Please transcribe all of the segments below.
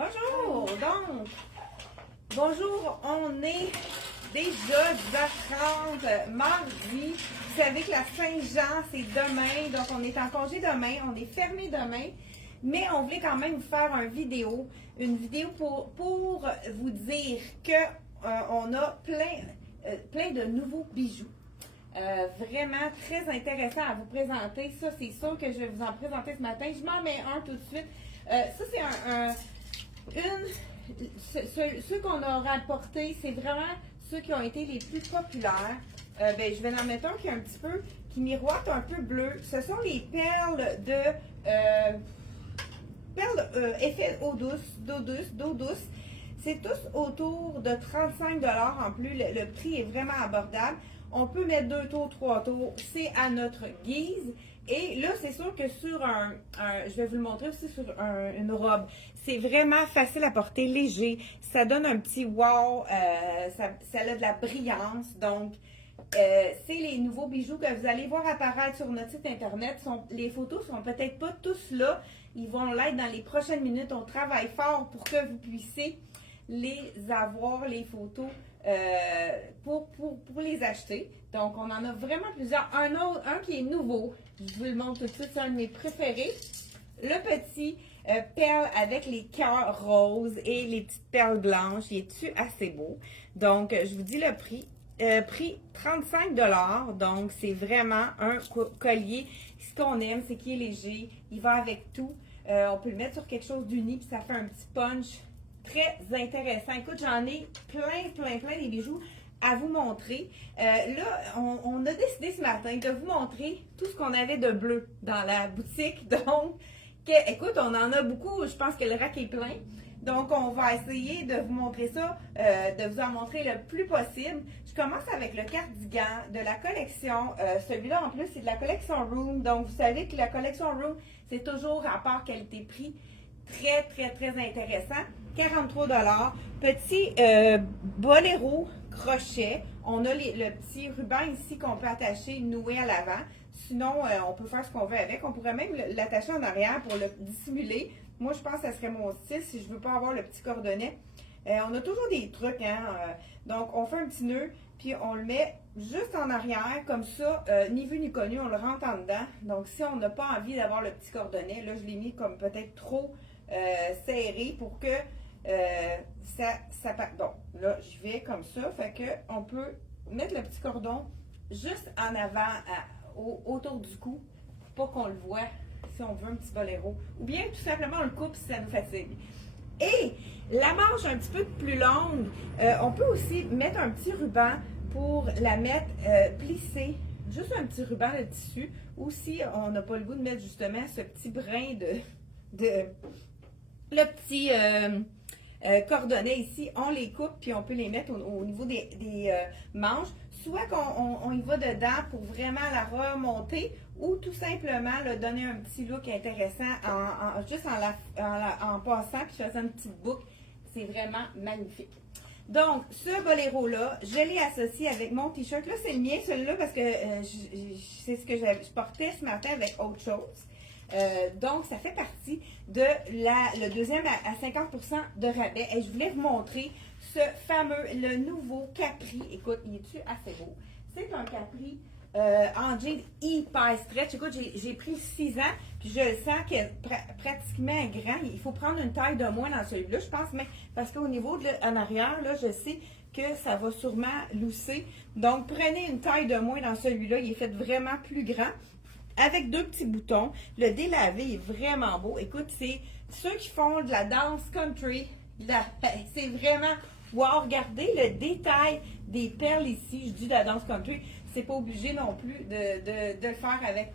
Bonjour! Donc, bonjour, on est déjà 10h30, mardi. Vous savez que la Saint-Jean, c'est demain, donc on est en congé demain, on est fermé demain, mais on voulait quand même vous faire une vidéo pour vous dire que on a plein de nouveaux bijoux. Vraiment très intéressant à vous présenter. Ça, c'est sûr que je vais vous en présenter ce matin. Je m'en mets un tout de suite. Ça, c'est ceux qu'on a rapportés, c'est vraiment ceux qui ont été les plus populaires. Je vais en mettre un qui est un petit peu, qui miroite un peu bleu. Ce sont les perles effet d'eau douce. C'est tous autour de 35 $ en plus. Le prix est vraiment abordable. On peut mettre 2 tours, 3 tours. C'est à notre guise. Et là, c'est sûr que sur je vais vous le montrer aussi sur une robe. C'est vraiment facile à porter, léger. Ça donne un petit wow. Ça a de la brillance. Donc, c'est les nouveaux bijoux que vous allez voir apparaître sur notre site internet. Les photos sont peut-être pas tous là. Ils vont l'être dans les prochaines minutes. On travaille fort pour que vous puissiez les avoir, les photos, pour les acheter. Donc, on en a vraiment plusieurs. Un qui est nouveau. Je vous le montre tout de suite. C'est un de mes préférés. Le petit perle avec les cœurs roses et les petites perles blanches. Il est-tu assez beau? Donc, je vous dis le prix. Prix 35 $. Donc, c'est vraiment un collier. Ce qu'on aime, c'est qu'il est léger. Il va avec tout. On peut le mettre sur quelque chose d'uni, puis ça fait un petit punch très intéressant. Écoute, j'en ai plein des bijoux à vous montrer. Là, on a décidé ce matin de vous montrer tout ce qu'on avait de bleu dans la boutique. Donc, écoute, on en a beaucoup. Je pense que le rack est plein. Donc, on va essayer de vous montrer ça, de vous en montrer le plus possible. Je commence avec le cardigan de la collection. Celui-là, en plus, c'est de la collection Room. Donc, vous savez que la collection Room, c'est toujours rapport qualité-prix. Très intéressant. 43 $. Petit boléro crochet. On a le petit ruban ici qu'on peut attacher, nouer à l'avant. Sinon, on peut faire ce qu'on veut avec. On pourrait même l'attacher en arrière pour le dissimuler. Moi, je pense que ça serait mon style si je ne veux pas avoir le petit cordonnet. On a toujours des trucs, hein. Donc, on fait un petit nœud, puis on le met juste en arrière, comme ça, ni vu ni connu, on le rentre en dedans. Donc, si on n'a pas envie d'avoir le petit cordonnet, là, je l'ai mis comme peut-être trop serré pour que ça bon, là, je vais comme ça. Fait que on peut mettre le petit cordon juste en avant, autour du cou, pour qu'on le voit si on veut un petit boléro. Ou bien tout simplement on le coupe si ça nous fatigue. Et la manche un petit peu plus longue, on peut aussi mettre un petit ruban pour la mettre plissée. Juste un petit ruban de tissu. Ou si on n'a pas le goût de mettre justement ce petit brin le petit cordonnet ici, on les coupe puis on peut les mettre au niveau des manches. Soit qu'on y va dedans pour vraiment la remonter ou tout simplement donner un petit look intéressant juste en passant puis faisant une petite boucle. C'est vraiment magnifique. Donc, ce boléro-là, je l'ai associé avec mon t-shirt. Là, c'est le mien, celui-là, parce que c'est ce que je portais ce matin avec autre chose. Donc, ça fait partie de le deuxième à 50% de rabais. Et je voulais vous montrer le nouveau Capri. Écoute, il est-tu assez beau? C'est un Capri en jean hyper stretch. Écoute, j'ai pris 6 ans, puis je le sens qu'il est pratiquement grand. Il faut prendre une taille de moins dans celui-là, je pense, mais parce qu'au niveau en arrière, là, je sais que ça va sûrement lousser. Donc, prenez une taille de moins dans celui-là. Il est fait vraiment plus grand, avec 2 petits boutons. Le délavé est vraiment beau. Écoute, c'est ceux qui font de la danse country. C'est vraiment wow. Regardez le détail des perles ici. Je dis de la danse country. C'est pas obligé non plus de le faire avec,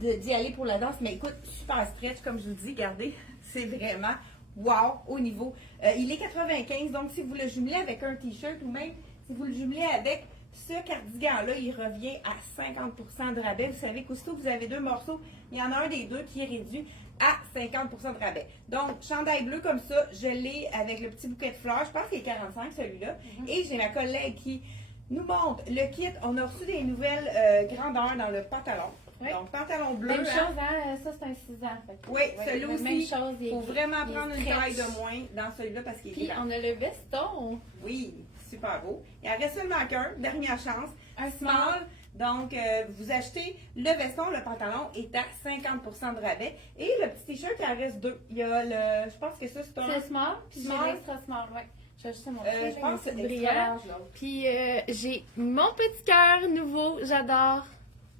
d'y aller pour la danse. Mais écoute, super stretch, comme je vous dis. Regardez, c'est vraiment wow au niveau. Il est 95, donc si vous le jumelez avec un t-shirt ou même si vous le jumelez avec ce cardigan-là, il revient à 50% de rabais. Vous savez qu'aussitôt que vous avez 2 morceaux, il y en a un des deux qui est réduit à 50% de rabais. Donc, chandail bleu comme ça, je l'ai avec le petit bouquet de fleurs. Je pense qu'il est 45 celui-là. Et j'ai ma collègue qui nous montre le kit. On a reçu des nouvelles grandeurs dans le pantalon. Oui. Donc, pantalon bleu. Même chose, hein? Ça, c'est un 6 ans. Oui, celui-là aussi. Même chose. Il faut vraiment prendre une taille stretch. de moins dans celui-là parce qu'il est Puis, grand. on a le veston. Oui, super beau. Il en reste seulement qu'un, dernière chance. Un Small. Donc, vous achetez le veston, le pantalon est à 50% de rabais. Et le petit t-shirt, il en reste deux. Il y a le, je pense que ça, c'est un... C'est small, puis j'ai Small. l'extra small, oui. J'ai ajusté mon je pense que c'est brillant. extra large, là. Puis j'ai mon petit cœur nouveau, j'adore.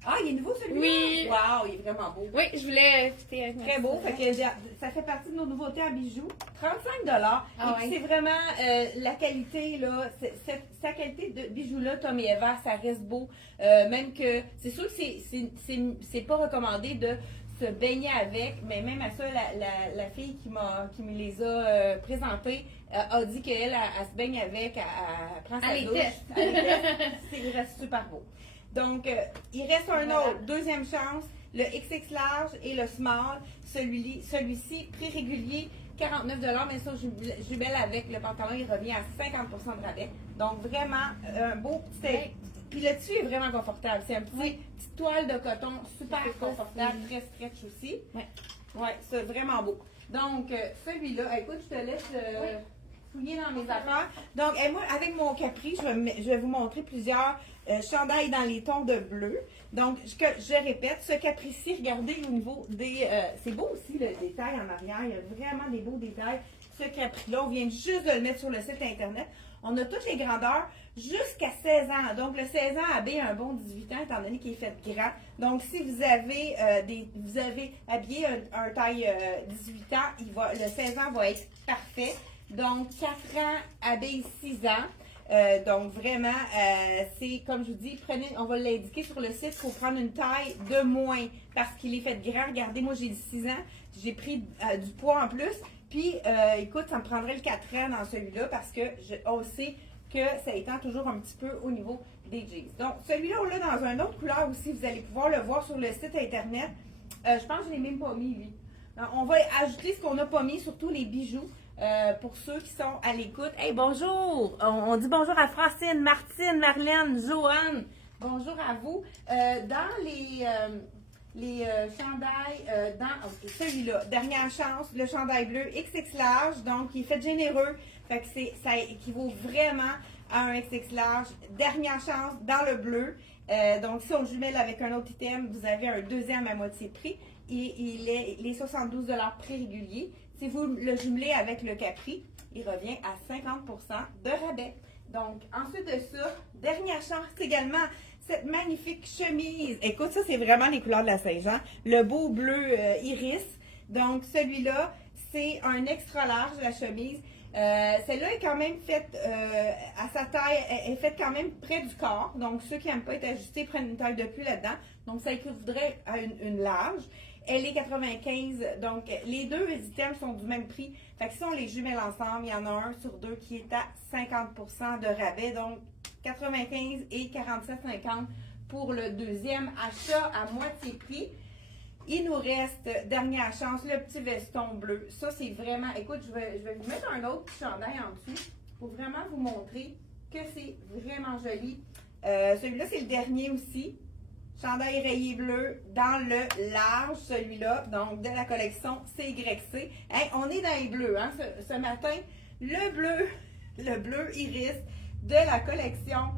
Ah, il est nouveau celui-là? Oui. Wow, il est vraiment beau. Oui, je voulais fitter avec Très beau. Fait que ça fait partie de nos nouveautés en bijoux. 35 Ah et puis ouais. c'est vraiment la qualité, là. Sa qualité de bijoux-là, Tom et Eva, ça reste beau. Même que, c'est sûr que c'est pas recommandé de se baigner avec, mais même à ça, la fille qui me les a présentés a dit qu'elle elle se baigne avec, elle prend sa Elle les douche. teste. Elle les teste. Il reste super beau. Donc, il reste un Voilà. autre, deuxième chance, le XX large et le small. Celui-ci, prix régulier, 49 mais ça, jumelle avec le pantalon, il revient à 50% de rabais. Donc, vraiment, un beau petit... Oui. Puis le dessus est vraiment confortable. C'est un petit, petite toile de coton super C'est ça, confortable, très stretch aussi. Oui. Ouais, c'est vraiment beau. Donc, celui-là, écoute, je te laisse fouiller dans mes affaires. Donc, moi, avec mon capri, je vais vous montrer plusieurs chandails dans les tons de bleu. Donc, je répète, ce capri-ci, regardez au niveau des... c'est beau aussi le détail en arrière. Il y a vraiment des beaux détails. Ce capri-là, on vient juste de le mettre sur le site Internet. On a toutes les grandeurs jusqu'à 16 ans. Donc, le 16 ans habille un bon 18 ans, étant donné qu'il est fait grand. Donc, si vous avez vous avez habillé un taille 18 ans, le 16 ans va être parfait. Donc, 4 ans habille 6 ans. Donc, vraiment, c'est comme je vous dis, on va l'indiquer sur le site, il faut prendre une taille de moins parce qu'il est fait grand. Regardez, moi j'ai 6 ans, j'ai pris du poids en plus. Puis, écoute, ça me prendrait le 4 ans dans celui-là parce que on sait que ça étend toujours un petit peu au niveau des jeans. Donc, celui-là, on l'a dans une autre couleur aussi. Vous allez pouvoir le voir sur le site Internet. Je pense que je ne l'ai même pas mis, lui. Alors, on va ajouter ce qu'on n'a pas mis, surtout les bijoux. Pour ceux qui sont à l'écoute. Hey, bonjour! On dit bonjour à Francine, Martine, Marlène, Joanne. Bonjour à vous. Dans les chandails, dans celui-là, dernière chance, le chandail bleu XX large, donc il est fait généreux. Fait que ça équivaut vraiment à un XX large. Dernière chance dans le bleu. Donc, si on jumelle avec un autre item, vous avez un deuxième à moitié prix. Et il est les 72 prix réguliers. Si vous le jumelez avec le Capri, il revient à 50% de rabais. Donc, ensuite de ça, dernière chance également, cette magnifique chemise. Écoute, ça, c'est vraiment les couleurs de la Saint-Jean. Le beau bleu iris. Donc, celui-là, c'est un extra large, la chemise. Celle-là est quand même faite à sa taille, elle est faite quand même près du corps. Donc, ceux qui n'aiment pas être ajustés prennent une taille de plus là-dedans. Donc, ça équivaudrait à une large. Elle est 95, donc les deux items sont du même prix. Fait que si on les jumelle ensemble, il y en a un sur deux qui est à 50% de rabais. Donc 95 et 47,50 pour le deuxième achat à moitié prix. Il nous reste, dernière chance, le petit veston bleu. Ça, c'est vraiment... Écoute, je vais vous mettre un autre petit chandail en dessous pour vraiment vous montrer que c'est vraiment joli. Celui-là, c'est le dernier aussi. Chandail rayé bleu dans le large, celui-là, donc de la collection CYC. Hey, on est dans les bleus, hein, ce matin. Le bleu iris de la collection.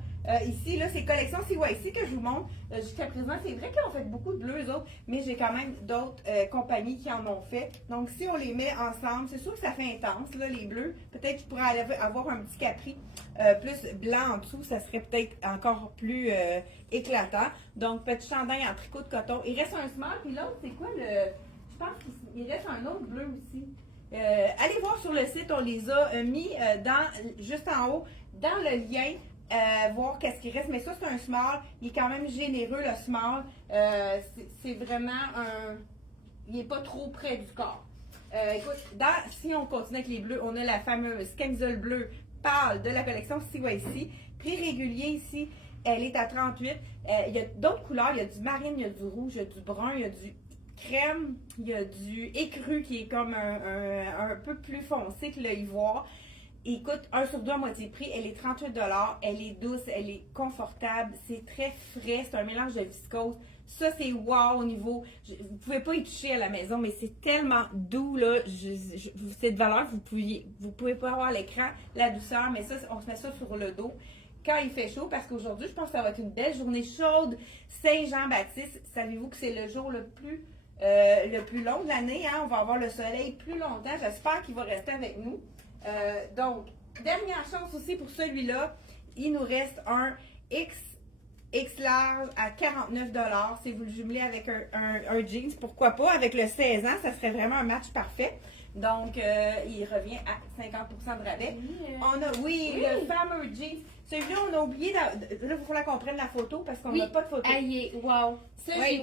Ici, là, c'est collection CYC que je vous montre. Jusqu'à présent, c'est vrai qu'ils ont fait beaucoup de bleus, eux autres, mais j'ai quand même d'autres compagnies qui en ont fait. Donc, si on les met ensemble, c'est sûr que ça fait intense, là, les bleus. Peut-être que je pourrais avoir un petit capri plus blanc en dessous. Ça serait peut-être encore plus éclatant. Donc, petit chandail en tricot de coton. Il reste un small, puis l'autre, c'est quoi le... Je pense qu'il reste un autre bleu aussi. Allez voir sur le site, on les a mis juste en haut, dans le lien. Voir qu'est-ce qui reste. Mais ça, c'est un small. Il est quand même généreux, le small. C'est vraiment un... Il n'est pas trop près du corps. Écoute, si on continue avec les bleus, on a la fameuse camisole bleue pâle de la collection CYC. Prix régulier ici, elle est à 38. Il y a d'autres couleurs. Il y a du marine, il y a du rouge, il y a du brun, il y a du crème, il y a du écru qui est comme un peu plus foncé que le ivoire. Écoute, 1 sur 2 à moitié prix, elle est 38 $, elle est douce, elle est confortable, c'est très frais, c'est un mélange de viscose, Ça, c'est wow au niveau. Vous pouvez pas y toucher à la maison, mais c'est tellement doux, là. C'est de valeur, vous pouvez pas avoir à l'écran la douceur, mais ça, on se met ça sur le dos quand il fait chaud, parce qu'aujourd'hui, je pense que ça va être une belle journée chaude. Saint-Jean-Baptiste, savez-vous que c'est le jour le plus long de l'année, hein? On va avoir le soleil plus longtemps. J'espère qu'il va rester avec nous. Donc, dernière chance aussi pour celui-là. Il nous reste un X large à 49 $. Si vous le jumelez avec un jeans, pourquoi pas? Avec le 16 ans, ça serait vraiment un match parfait. Donc, il revient à 50% de rabais. Oui, le fameux jeans. Celui-là, on a oublié. Là, il faut qu'on prenne la photo parce qu'on n'a pas de photo. Aïe, wow.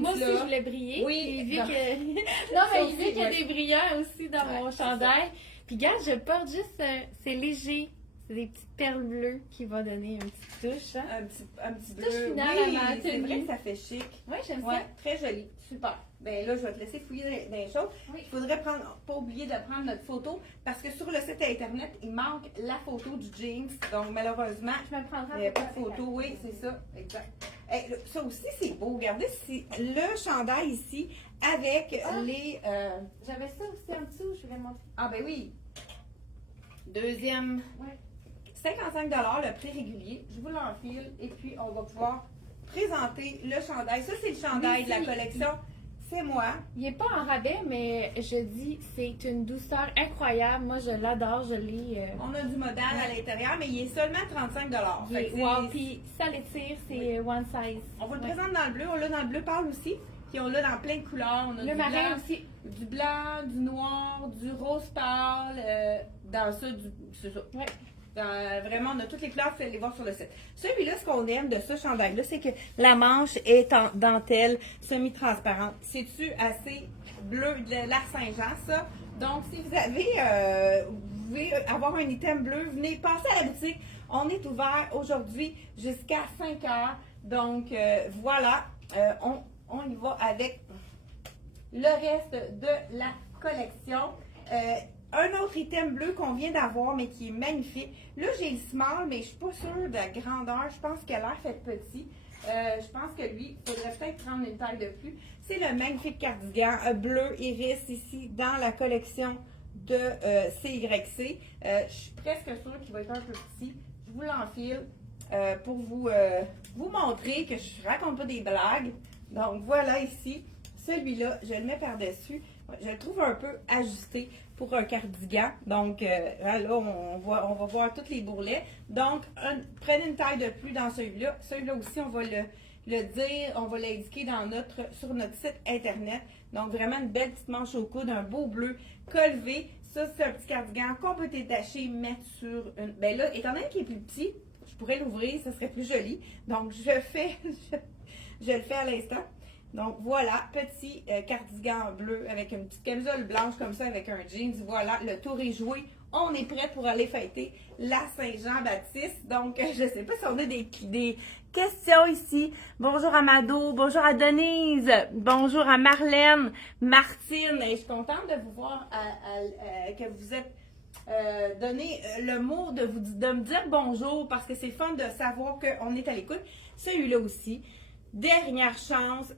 Moi aussi, je voulais briller. Oui. Vu que... non, mais vu qu'il y a des brillants aussi dans mon chandail. Puis, regarde, je porte juste. C'est léger. C'est des petites perles bleues qui vont donner une petite touche. Hein? Un petit bleu. Touche finale à ma tenue. C'est vrai que ça fait chic. Oui, j'aime ça. Très joli. Super. Ben là, je vais te laisser fouiller dans les choses. Oui. Il faudrait pas oublier de prendre notre photo parce que sur le site internet, il manque la photo du jeans. Donc malheureusement, je me prendrai il n'y a pas de photo. Oui, c'est ça. Exact. Ça aussi, c'est beau. Regardez, c'est le chandail ici avec les... J'avais ça aussi en dessous, je vais le montrer. Ah ben oui. Deuxième... Ouais. 55 $ le prix régulier. Je vous l'enfile et puis on va pouvoir présenter le chandail. Ça, c'est le chandail de la collection. C'est moi. Il n'est pas en rabais, mais je dis c'est une douceur incroyable. Moi, je l'adore. Je l'ai. On a du modal à l'intérieur, mais il est seulement 35 $. Wow, puis ça l'étire, c'est one size. On vous le présente dans le bleu. On l'a dans le bleu pâle aussi. Puis on l'a dans plein de couleurs. On a le marin aussi. Du blanc, du noir, du rose pâle. Dans ça, c'est ça. Ouais. Vraiment, on a toutes les couleurs, vous allez les voir sur le site. Celui-là, ce qu'on aime de ce chandail-là, c'est que la manche est en dentelle semi-transparente. C'est-tu assez bleu de la Saint-Jean, ça? Donc, si vous voulez avoir un item bleu, venez passer à la boutique. On est ouvert aujourd'hui jusqu'à 5 heures. Donc, voilà, on y va avec le reste de la collection. Un autre item bleu qu'on vient d'avoir, mais qui est magnifique. Là, j'ai le small, mais je suis pas sûre de la grandeur. Je pense qu'elle a l'air fait petit. Je pense que lui, il faudrait peut-être prendre une taille de plus. C'est le magnifique cardigan bleu iris ici dans la collection de CYC. Je suis presque sûre qu'il va être un peu petit. Je vous l'enfile pour vous montrer que je raconte pas des blagues. Donc, voilà ici. Celui-là, je le mets par-dessus. Je le trouve un peu ajusté pour un cardigan. Donc, là, on va voir tous les bourrelets. Donc, prenez une taille de plus dans celui-là. Celui-là aussi, on va le dire, on va l'indiquer sur notre site Internet. Donc, vraiment une belle petite manche au coude, un beau bleu col V. Ça, c'est un petit cardigan qu'on peut détacher, mettre sur une... Ben là, étant donné qu'il est plus petit, je pourrais l'ouvrir, ça serait plus joli. Donc, je le fais à l'instant. Donc voilà, petit cardigan bleu avec une petite camisole blanche comme ça avec un jeans. Voilà, le tour est joué. On est prêt pour aller fêter la Saint-Jean-Baptiste. Donc, je ne sais pas si on a des questions ici. Bonjour à Mado, bonjour à Denise, bonjour à Marlène, Martine. Et je suis contente de vous voir que vous êtes donné le mot de me dire bonjour parce que c'est fun de savoir qu'on est à l'écoute. Celui-là aussi. Dernière chance,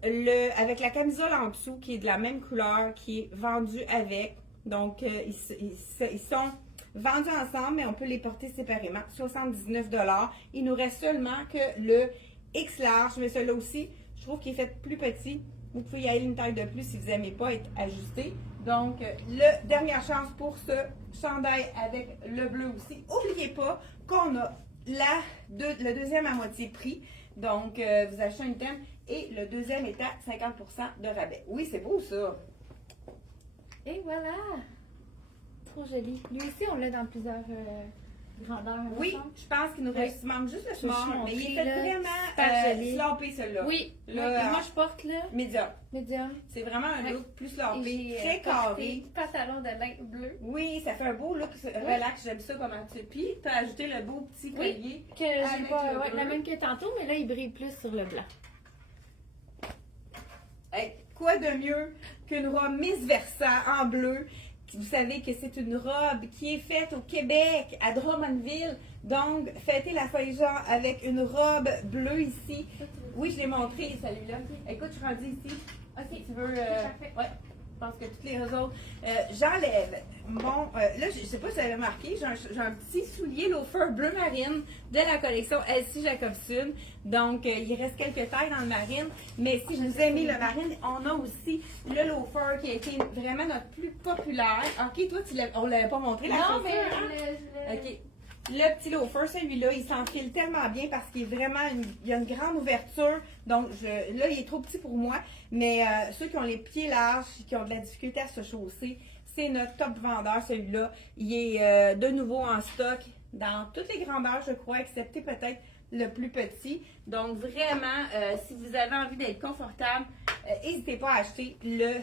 avec la camisole en dessous qui est de la même couleur, qui est vendue avec. Donc, ils sont vendus ensemble, mais on peut les porter séparément. 79 $. Il nous reste seulement que le X large, mais celui-là aussi, je trouve qu'il est fait plus petit. Vous pouvez y aller une taille de plus si vous n'aimez pas être ajusté. Donc, dernière chance pour ce chandail avec le bleu aussi. N'oubliez pas qu'on a le deuxième à moitié prix. Donc, vous achetez un item et le deuxième est à 50% de rabais. Oui, c'est beau ça. Et voilà. Trop joli. Lui aussi, on l'a dans plusieurs grandeurs. Oui, je pense qu'il nous reste, manque juste le small, mais il est fait vraiment sloppé celui-là. Oui, là, moi je porte là. Medium. C'est vraiment un look plus sloppé, très carré. Pantalon de lin bleu. Oui, ça fait un beau look relax, j'aime ça comment tu. Puis, tu as ajouté le beau petit collier. Que j'ai pas la même que tantôt, mais là il brille plus sur le blanc. Hey, quoi de mieux qu'une robe Miss Versa en bleu Vous savez que c'est une robe qui est faite au Québec, à Drummondville. Donc, fêtez la Saint-Jean avec une robe bleue ici. Oui, je l'ai montré, celui-là. Écoute, je suis rendue ici. OK, tu veux... ouais. Je pense que toutes les autres. J'enlève mon... là, je ne sais pas si vous avez remarqué, j'ai un petit soulier loafer bleu marine de la collection Elsie Jacobson. Donc, il reste quelques tailles dans le marine. Mais si je vous ai mis le marine, on a aussi le loafer qui a été vraiment notre plus populaire. OK, toi, on ne l'avait pas montré, la chaussure, hein? OK. Le petit loafer, celui-là, il s'enfile tellement bien parce qu'il est vraiment, il y a une grande ouverture. Donc, là, il est trop petit pour moi. Mais ceux qui ont les pieds larges, qui ont de la difficulté à se chausser, c'est notre top vendeur, celui-là. Il est de nouveau en stock dans toutes les grandeurs, je crois, excepté peut-être le plus petit. Donc, vraiment, si vous avez envie d'être confortable, n'hésitez pas à acheter le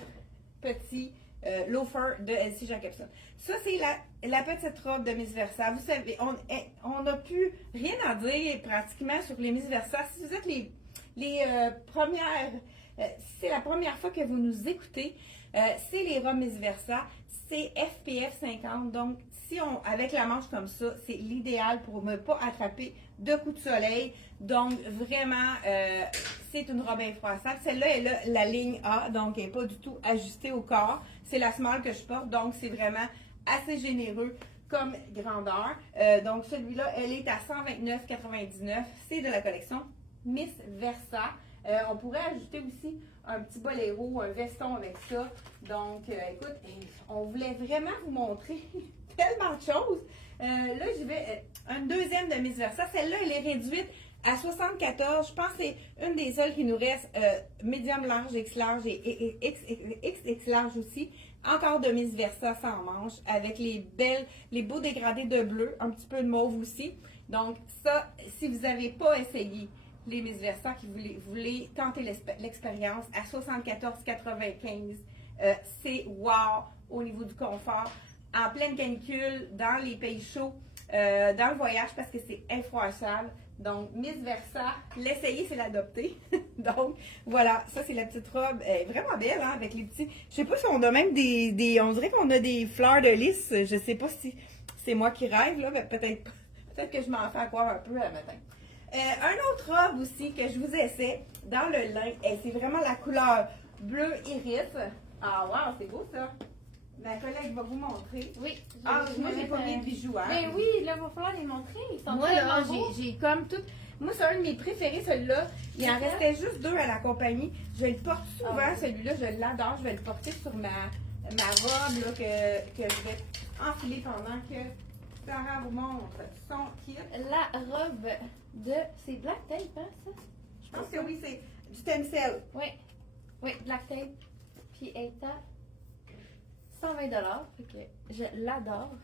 petit loafer de Elsie Jacobson. Ça, c'est la petite robe de Miss Versa. Vous savez, on n'a plus rien à dire pratiquement sur les Miss Versa. Si vous êtes les premières, si c'est la première fois que vous nous écoutez, c'est les robes Miss Versa. C'est FPF 50. Donc, avec la manche comme ça, c'est l'idéal pour ne pas attraper de coups de soleil. Donc, vraiment, c'est une robe infroissable. Celle-là, elle a la ligne A, donc elle n'est pas du tout ajustée au corps. C'est la small que je porte, donc c'est vraiment assez généreux comme grandeur. Donc, celui-là, elle est à 129,99. C'est de la collection Miss Versa. On pourrait ajouter aussi un petit boléro, un veston avec ça. Donc, écoute, on voulait vraiment vous montrer tellement de choses. Là, j'y vais. Une deuxième de Miss Versa. Celle-là, elle est réduite à 74. Je pense que c'est une des seules qui nous reste. Médium large, X large et XX large aussi. Encore de Miss Versa sans manche avec les beaux dégradés de bleu, un petit peu de mauve aussi. Donc, ça, si vous n'avez pas essayé les Miss Versa, qui voulez tenter l'expérience à 74,95, c'est wow au niveau du confort. En pleine canicule, dans les pays chauds, dans le voyage, parce que c'est infroissable. Donc, Miss Versa, l'essayer, c'est l'adopter. Donc, voilà, ça, c'est la petite robe. Elle est vraiment belle, hein, avec les petits... Je sais pas si on a même on dirait qu'on a des fleurs de lys. Je sais pas si c'est moi qui rêve, là, mais peut-être que je m'en fais croire un peu le matin. Un autre robe aussi que je vous essaie dans le lin, c'est vraiment la couleur bleu iris. Ah, wow, c'est beau, ça. Ma collègue va vous montrer. Oui. Moi, j'ai pas mis de bijoux, hein. Mais oui, là, il va falloir les montrer. Ils sont Moi, tellement là, beaux. j'ai comme tout. Moi, c'est un de mes préférés, celui-là. Il en restait juste 2 à la compagnie. Je le porte souvent, celui-là. Je l'adore. Je vais le porter sur ma robe là, que je vais enfiler pendant que Sarah vous montre son kit. La robe de... C'est Black Tape, hein, ça? Je pense que oui, c'est du Tencel. Oui. Oui, Black Tape. Puis elle est à 120 $. Fait que je l'adore.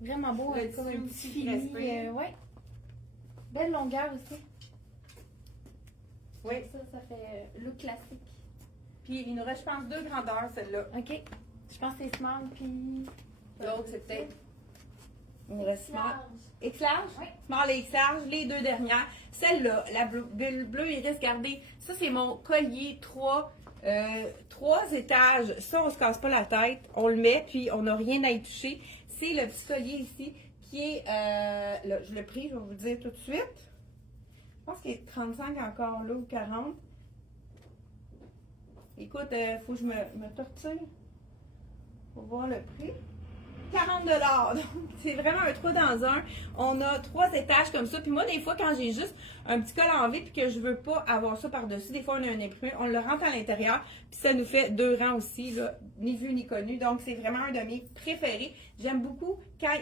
Vraiment beau, Le comme un tissu petit qui fini. respire. Ouais. Belle longueur aussi. Oui. Ça fait look classique. Puis il nous reste, je pense, 2 grandeurs, celle-là. OK. Je pense que c'est small, puis... L'autre, c'est peut-être... Il nous reste small. Large. X large? Oui. Small et X large, les 2 dernières. Celle-là, la bleu iris, regardez, ça c'est mon collier 3 étages. Ça, on se casse pas la tête. On le met, puis on n'a rien à y toucher. C'est le petit collier ici qui est, là, je l'ai pris, je vais vous le dire tout de suite. Je pense qu'il est 35 encore là, ou 40. Écoute, il faut que je me tortille pour voir le prix. 40 $. Donc, c'est vraiment un 3 dans un. On a 3 étages comme ça. Puis moi, des fois, quand j'ai juste un petit col en V puis que je veux pas avoir ça par-dessus, des fois, on a un imprimé, on le rentre à l'intérieur. Puis ça nous fait 2 rangs aussi, là, ni vu ni connu. Donc, c'est vraiment un de mes préférés. J'aime beaucoup quand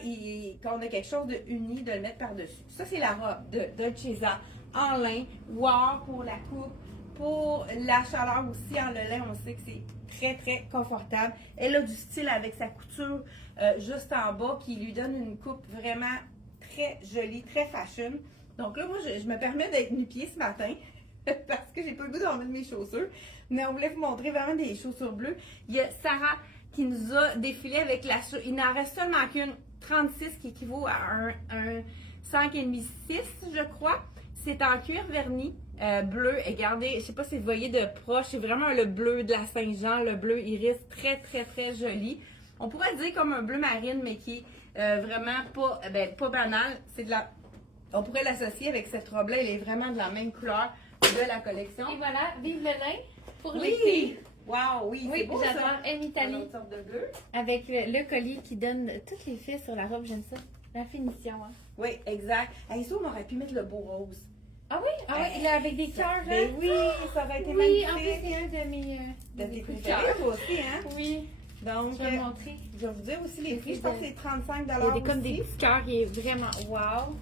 on a quelque chose de uni, de le mettre par-dessus. Ça, c'est la robe de Dolcezza en lin. Wow, pour la coupe. Pour la chaleur aussi, en le lin, on sait que c'est très, très confortable. Elle a du style avec sa couture juste en bas qui lui donne une coupe vraiment très jolie, très fashion. Donc là, moi, je me permets d'être nu-pied ce matin parce que j'ai pas le goût d'en mettre mes chaussures. Mais on voulait vous montrer vraiment des chaussures bleues. Il y a Sarah qui nous a défilé avec la... Il n'en reste seulement qu'une 36 qui équivaut à un 5,5-6, je crois. C'est en cuir verni bleu. Et regardez, je sais pas si vous voyez de proche, c'est vraiment le bleu de la Saint-Jean, le bleu iris, très, très, très joli. on pourrait dire comme un bleu marine, mais qui est vraiment pas banal. C'est de la... On pourrait l'associer avec cette robe-là, elle est vraiment de la même couleur de la collection. Et voilà, vive le lin pour Oui! l'été. Wow, oui, Oui, c'est beau j'adore ça. M Italie. Une autre sorte de bleu. Avec le collier qui donne toutes les fils sur la robe, j'aime ça. La finition, hein. Oui, exact. Hey, ça, on aurait pu mettre le beau rose. Ah oui? Ah oui, là, avec des cœurs, Ben hein? oui, ça aurait été Oui, en magnifique. plus, c'est un de mes... De tes coups de préférés, cœur. toi aussi, hein? Oui, Donc, je vais le montrer. je vais vous dire aussi les prix. Je pense que c'est 35 Il y a des, comme aussi. des petits cœurs, il est vraiment wow.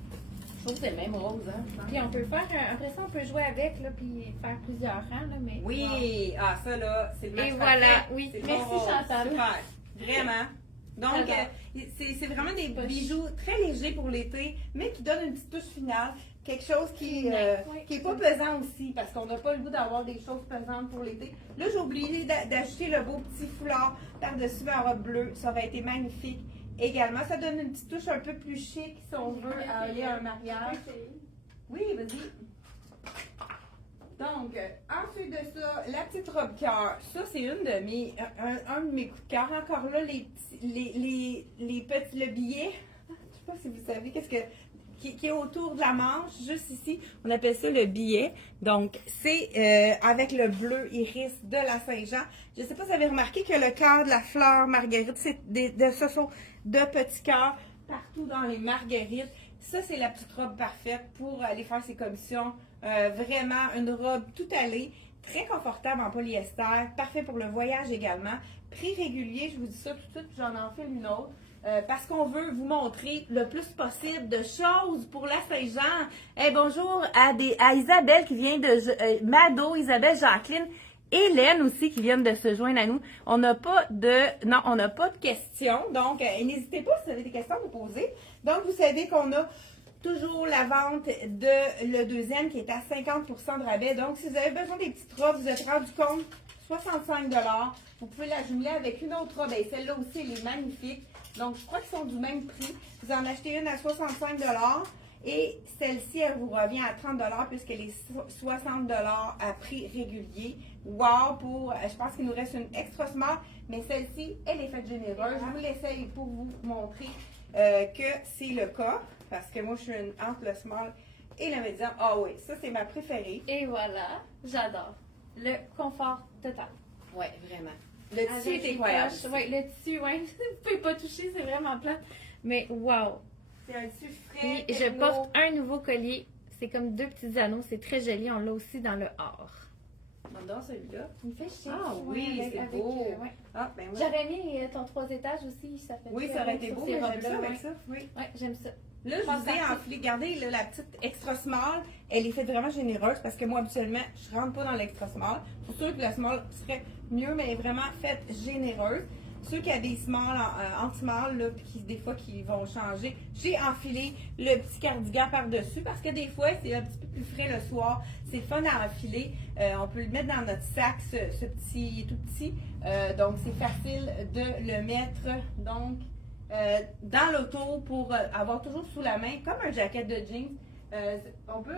Je trouve que c'est le même rose, hein? Puis on peut faire, après ça, on peut jouer avec, là, puis faire plusieurs rangs, là, mais... Oui! Ah, ça, là, c'est le match Et parfait. voilà, oui. C'est le Merci, bon rose. Chantal. Super. Vraiment. Donc, J'adore. c'est vraiment des Poche. bijoux très légers pour l'été, mais qui donnent une petite touche finale. Quelque chose qui Oui. qui est pas pesant aussi, parce qu'on n'a pas le goût d'avoir des choses pesantes pour l'été. Là, j'ai oublié d'acheter le beau petit foulard par-dessus ma robe bleue. Ça aurait été magnifique également. Ça donne une petite touche un peu plus chic, si on veut, aller à un mariage. Oui, vas-y. Donc, ensuite de ça, la petite robe cœur. Ça, c'est une de mes, un de mes coups de cœur. Encore là, les petits, le billet. Je sais pas si vous savez qu'est-ce que, qui est autour de la manche, juste ici. On appelle ça le billet. Donc, c'est avec le bleu iris de la Saint-Jean. Je ne sais pas si vous avez remarqué que le cœur de la fleur marguerite, ce sont de petits cœurs partout dans les marguerites. Ça, c'est la petite robe parfaite pour aller faire ses commissions. Vraiment, une robe tout allée, très confortable en polyester, parfait pour le voyage également. Prix régulier, je vous dis ça tout de suite, puis j'en enfile une autre. Parce qu'on veut vous montrer le plus possible de choses pour la Saint-Jean. Hey, bonjour à Isabelle qui vient de Mado, Isabelle, Jacqueline, Hélène aussi qui viennent de se joindre à nous. On n'a pas de questions, donc n'hésitez pas si vous avez des questions à vous poser. Donc vous savez qu'on a toujours la vente de le deuxième qui est à 50% de rabais. Donc si vous avez besoin des petites robes, vous êtes rendu compte, 65 $. Vous pouvez la jumeler avec une autre robe. Et celle-là aussi, elle est magnifique. Donc, je crois qu'ils sont du même prix. Vous en achetez une à 65 $ et celle-ci, elle vous revient à 30 $ puisqu'elle est 60 $ à prix régulier. Wow! Je pense qu'il nous reste une extra small, mais celle-ci, elle est faite généreuse. Je vous l'essaye pour vous montrer que c'est le cas parce que moi, je suis entre le small et le médium. Ah oui, ça, c'est ma préférée. Et voilà, j'adore. Le confort total. Oui, vraiment. Le tissu Avec est les incroyable. poches. Oui, le tissu, oui. Vous pouvez pas toucher, c'est vraiment plat. Mais wow! C'est un tissu frais. Puis je porte un nouveau collier. C'est comme deux petits anneaux. C'est très joli. On l'a aussi dans le or. J'adore celui-là. Il fait chic. Ah ouais, oui, avec- c'est avec, beau. ouais. Ah, ben oui. J'aurais mis ton 3 étages aussi. Ça fait Oui, très ça aurait beau été sur beau, ces mais j'aime robes-là, ça avec ouais. ça. Oui. Ouais, j'aime ça. Là, je vous ai enfilé. Regardez, là, la petite extra small, elle est faite vraiment généreuse parce que moi, habituellement, je rentre pas dans l'extra small. C'est sûr que la small serait mieux, mais elle est vraiment faite généreuse. Ceux qui ont des small, anti-small, là, puis qui, des fois, qui vont changer, j'ai enfilé le petit cardigan par-dessus parce que des fois, c'est un petit peu plus frais le soir. C'est fun à enfiler. On peut le mettre dans notre sac, ce petit, tout petit. Donc, c'est facile de le mettre. Donc, dans l'auto pour avoir toujours sous la main, comme un jacket de jeans.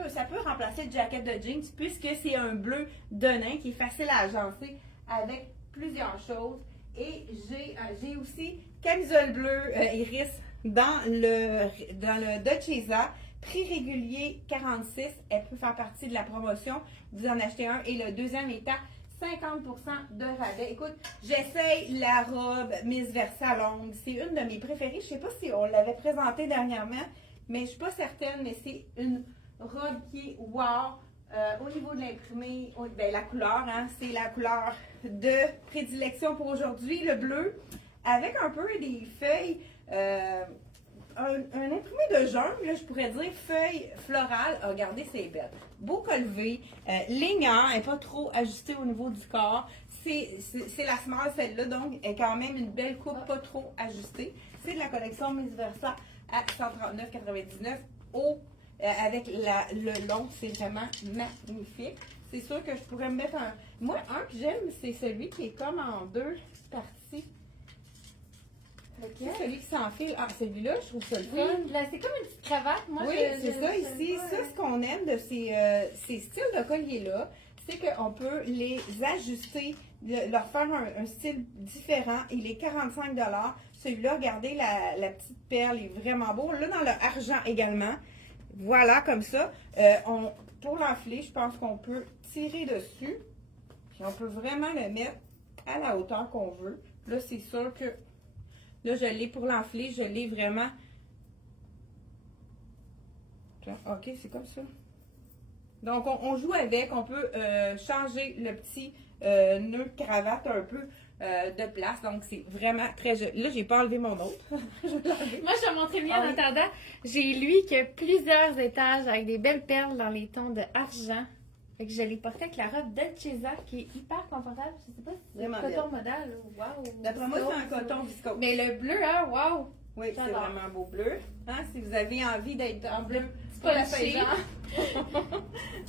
Ça peut remplacer le jacket de jeans puisque c'est un bleu de nain qui est facile à agencer avec plusieurs choses. Et j'ai aussi camisole bleue iris dans le Dolcezza. Prix régulier 46. Elle peut faire partie de la promotion. Vous en achetez un et le deuxième est à 50% de rabais. Écoute, j'essaye la robe Miss Versa longue. C'est une de mes préférées. Je ne sais pas si on l'avait présentée dernièrement, mais je ne suis pas certaine, mais c'est une robe qui est wow. Au niveau de l'imprimé, la couleur, hein, c'est la couleur de prédilection pour aujourd'hui, le bleu, avec un peu des feuilles, un imprimé de jungle, là, je pourrais dire feuilles florales. Ah, regardez, c'est belle. Beau col V, lignant, elle n'est pas trop ajustée au niveau du corps. C'est la small celle-là, donc elle est quand même une belle coupe, pas trop ajustée. C'est de la collection Miss Versa à 139,99 € avec le long, c'est vraiment magnifique. C'est sûr que je pourrais me mettre un... Moi, un que j'aime, c'est celui qui est comme en deux parties. C'est celui qui s'enfile. Ah, celui-là, je trouve ça le Oui, fun. là, c'est comme une petite cravate. Moi, Oui, c'est ça ici. ouais. Ça, ce qu'on aime de ces styles de colliers-là, c'est qu'on peut les ajuster leur faire un style différent. Il est 45 $. Celui-là, regardez, la petite perle est vraiment beau. Là, dans le argent également. Voilà, comme ça. Pour l'enfler, je pense qu'on peut tirer dessus. Puis on peut vraiment le mettre à la hauteur qu'on veut. Là, c'est sûr que... Là, je l'ai pour l'enfler. Je l'ai vraiment... OK, c'est comme ça. Donc, on joue avec. On peut changer le petit nœud de cravate un peu de place. Donc, c'est vraiment très joli. Là, j'ai pas enlevé mon autre. Moi, je vais montrer bien en attendant. J'ai lui qui a plusieurs étages avec des belles perles dans les tons de argent. Fait que je l'ai porté avec la robe d'Elchesa qui est hyper confortable. Je sais pas si c'est un coton modal. Wow. D'après moi, c'est un coton viscose. Mais le bleu, hein, wow. Oui, c'est vraiment un beau bleu. Hein, si vous avez envie d'être en bleu, c'est pas la Saint-Jean.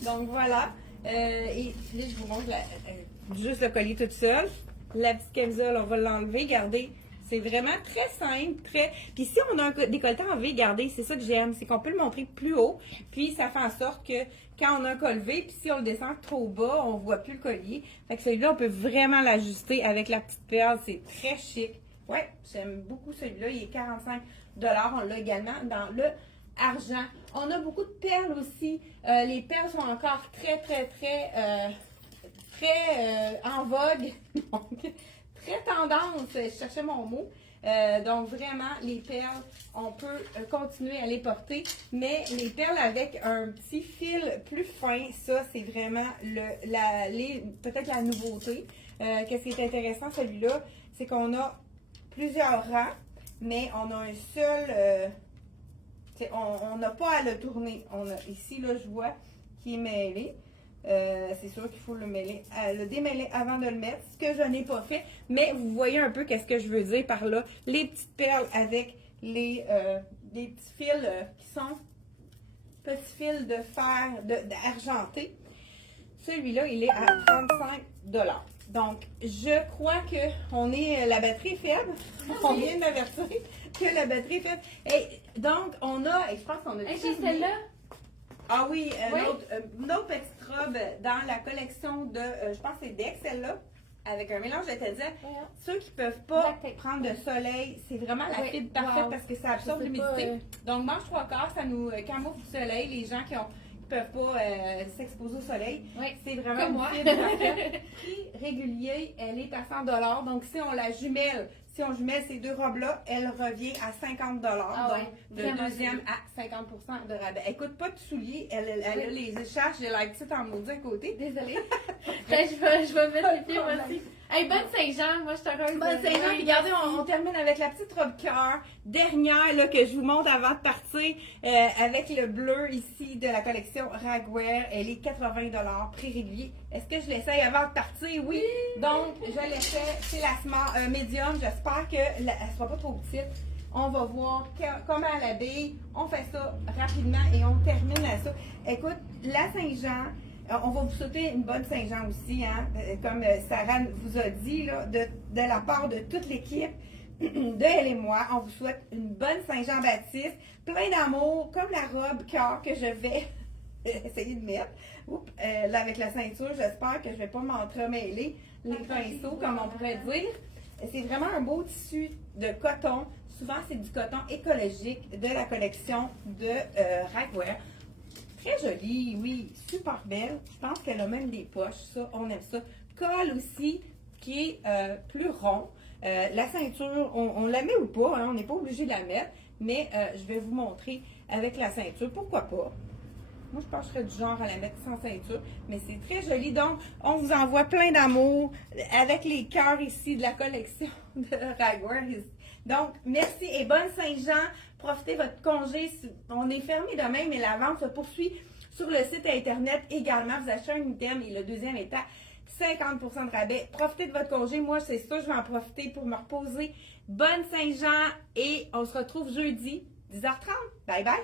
Donc, voilà. Et là, je vous montre juste le collier toute seule. La petite camisole, on va l'enlever. Regardez, c'est vraiment très simple. Puis si on a un décolleté en V, regardez, c'est ça que j'aime. C'est qu'on peut le montrer plus haut. Puis ça fait en sorte que quand on a un col V, puis si on le descend trop bas, on voit plus le collier. Fait que celui-là, on peut vraiment l'ajuster avec la petite perle. C'est très chic. Ouais, j'aime beaucoup celui-là. Il est 45 $. On l'a également dans le argent. On a beaucoup de perles aussi. Les perles sont encore très en vogue. Donc, très tendance. Je cherchais mon mot. Donc, vraiment, les perles, on peut continuer à les porter. Mais les perles avec un petit fil plus fin, ça, c'est vraiment peut-être la nouveauté. Qu'est-ce qui est intéressant, celui-là, c'est qu'on a plusieurs rangs, mais on a un seul... on n'a pas à le tourner. Ici, là, je vois qui est mêlé. C'est sûr qu'il faut le démêler avant de le mettre, ce que je n'ai pas fait. Mais vous voyez un peu qu'est-ce que je veux dire par là. Les petites perles avec les petits fils qui sont petits fils de fer d'argenté. Celui-là, il est à 35 $. Donc, je crois que la batterie est faible. On vient de m'avertir que la batterie est faible. Et donc, je pense qu'on a... J'ai celle-là. Ah oui, une autre extra dans la collection de, je pense que c'est Dex, celle-là, avec un mélange de Tedzen. Ceux qui ne peuvent pas prendre de soleil, c'est vraiment la fibre parfaite parce que ça absorbe l'humidité. Donc, manche 3/4, ça nous camoufle du soleil. Les gens qui ne peuvent pas s'exposer au soleil, c'est vraiment une fibre parfaite. Prix régulier, elle est à 100 $. Donc, si on la jumelle, si on jumelle ces deux robes-là, elle revient à 50 $. Donc, le deuxième à 50 % de rabais. Écoute, pas de souliers. Elle a les écharpes. J'ai la petite en maudit à côté. Désolée. je vais mettre les pieds moi aussi. Hey, bonne Saint-Jean. Moi, je te heureuse. Bonne Saint-Jean. Puis regardez, on termine avec la petite robe cœur. Dernière, là, que je vous montre avant de partir. Avec le bleu ici de la collection Ragwear. Elle est 80 $. Prix régulier. Est-ce que je l'essaye avant de partir? Oui. Donc, je l'essaie. C'est la small medium. J'espère qu'elle ne sera pas trop petite. On va voir comment elle habille. On fait ça rapidement et on termine à ça. Écoute, la Saint-Jean, on va vous souhaiter une bonne Saint-Jean aussi, hein? Comme Sarah vous a dit, là, de la part de toute l'équipe, de elle et moi, on vous souhaite une bonne Saint-Jean-Baptiste, plein d'amour, comme la robe cœur que je vais essayer de mettre. Là, avec la ceinture, j'espère que je ne vais pas m'entremêler les pinceaux, comme on pourrait dire. C'est vraiment un beau tissu de coton. Souvent, c'est du coton écologique de la collection de Ragwear. Très jolie, oui, super belle. Je pense qu'elle a même des poches, ça, on aime ça. Col aussi, qui est plus rond. La ceinture, on la met ou pas, hein, on n'est pas obligé de la mettre, mais je vais vous montrer avec la ceinture, pourquoi pas. Moi, je pense que je serais du genre à la mettre sans ceinture, mais c'est très joli. Donc, on vous envoie plein d'amour avec les cœurs ici de la collection de Ragwear. Donc, merci et bonne Saint-Jean. Profitez de votre congé. On est fermé demain, mais la vente se poursuit sur le site Internet également. Vous achetez un item et le deuxième est à 50 % de rabais. Profitez de votre congé. Moi, c'est ça, je vais en profiter pour me reposer. Bonne Saint-Jean et on se retrouve jeudi, 10h30. Bye bye!